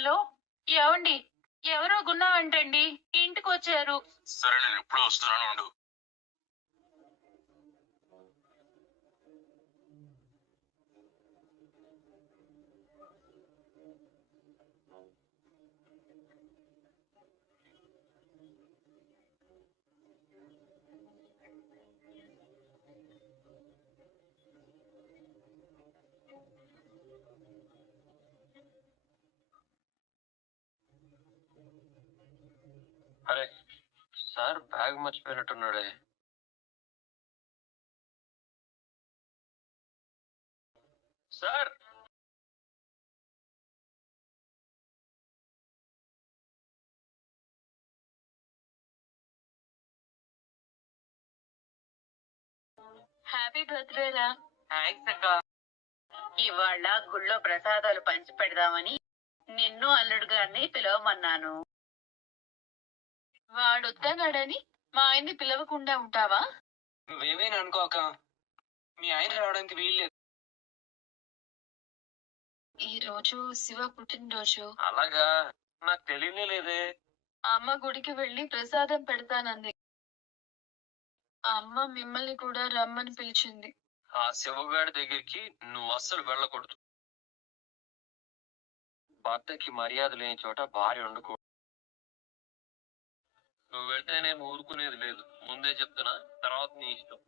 Hello, ఏవండి? ఎవరో గున్నావంటండి, ఇంటికొచ్చారు. సరే, నేను ఎప్పుడూ వస్తున్నాను, ఉండు. అరే సార్, బ్యాగ్ మర్చిపోయినట్టున్నాడే. సార్, హ్యాపీ బర్త్డే రా. థ్యాంక్స్ అక్క. ఇవాళ గుళ్ళో ప్రసాదాలు పంచి పెడదామని నిన్ను అల్లుడు గారిని పిలవమన్నాను. వాడొద్దన్నాడని మా ఆయన్ని పిలవకుండా ఉంటావా? నువ్వేమేని అనుకోక, మీ ఆయన రావడానికి వీల్లేదు. ఈ రోజు శివ పుట్టినరోజు. అలాగా? నాకు తెలియనే లేదే. అమ్మ గుడికి వెళ్లి ప్రసాదం పెడతానంది. అమ్మ మిమ్మల్ని కూడా రమ్మని పిలిచింది. ఆ శివగాడి దగ్గరికి నువ్వు అస్సలు వెళ్ళకూడదు. భర్తకి మర్యాద లేని చోట భార్య ఉండకూడదు. నువ్వు వెళ్తే నేను ఊరుకునేది లేదు. ముందే చెప్తున్నా, తర్వాత నీ ఇష్టం.